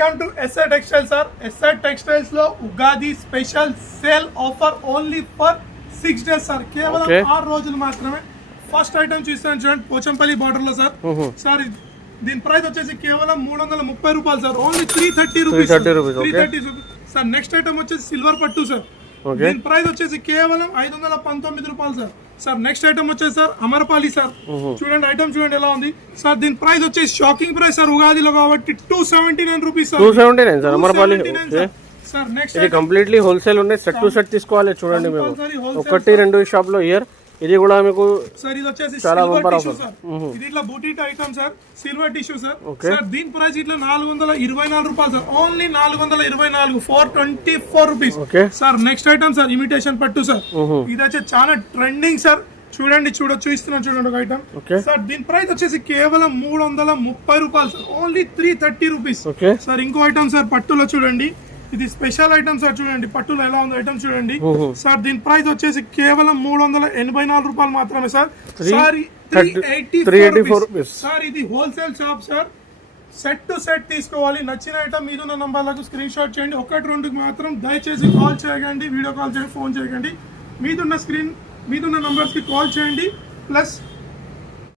Welcome to SR Textiles, sir. SR Textiles లో Ugadi special sale offer only for 6 days sir. కేవలం 6 రోజులు మాత్రమే. First item చూస్తాను చూడండి, పోచంపల్లి బార్డర్ లో సార్. సార్ దీని ప్రైస్ వచ్చేసి కేవలం 330 రూపాయలు sir. Only 330 rupees. 330 rupees sir. Next item వచ్చేసి సిల్వర్ పట్టు సార్. దీని ప్రైస్ వచ్చేసి కేవలం 519 రూపాయలు సార్. సార్ నెక్స్ట్ ఐటమ్ వచ్చేసి సార్ అమరపాలి సార్. చూడండి ఐటమ్ చూడండి ఎలా ఉంది సార్. దీని ప్రైస్ వచ్చేసి షాకింగ్ ప్రైస్ సార్ ఉగాదిలో కాబట్టి 279 rupees sir. 279 sir Amrapali. Sir next ఇది కంప్లీట్లీ హోల్సేల్ ఉన్నాయి. సెట్ టు సెట్ తీసుకోవాలి. చూడండి మేము 1-2 షాప్ లో ఇయర్ ఇది కూడా మీకు సార్. ఇది వచ్చేసి చాలా సిల్వర్ టిష్యూ సార్. ఇది ఇట్లా బూటీట్ item sir, silver tissue sir. Sir దీని ప్రైస్ ఇట్లా 424 రూపాయలు sir. Only 424, 424 rupees sir. Next item sir imitation పట్టు సార్. ఇది వచ్చి చాలా ట్రెండింగ్ సార్. చూడండి చూపిస్తున్నాను చూడండి ఒక ఐటమ్ సార్. దీని ప్రైస్ వచ్చేసి కేవలం 330 రూపాయలు సార్. Only 330 rupees sir. ఇంకో ఐటమ్ సార్ పట్టులో చూడండి, ఇది స్పెషల్ ఐటమ్ సార్. చూడండి పట్టులో ఎలా ఉందో ఐటమ్ చూడండి సార్. దీని ప్రైస్ వచ్చేసి కేవలం 384 రూపాయలు మాత్రమే సార్. Sir 384 rupees sir. ఇది wholesale shop sir. Set to set తీసుకోవాలి. నచ్చిన ఐటమ్ మీదున్న నంబర్లకు స్క్రీన్ షాట్ చేయండి. 1-2 మాత్రం దయచేసి కాల్ చేయకండి, వీడియో కాల్ చేయండి, ఫోన్ చేయకండి. మీదున్న నంబర్స్ కి కాల్ చేయండి. ప్లస్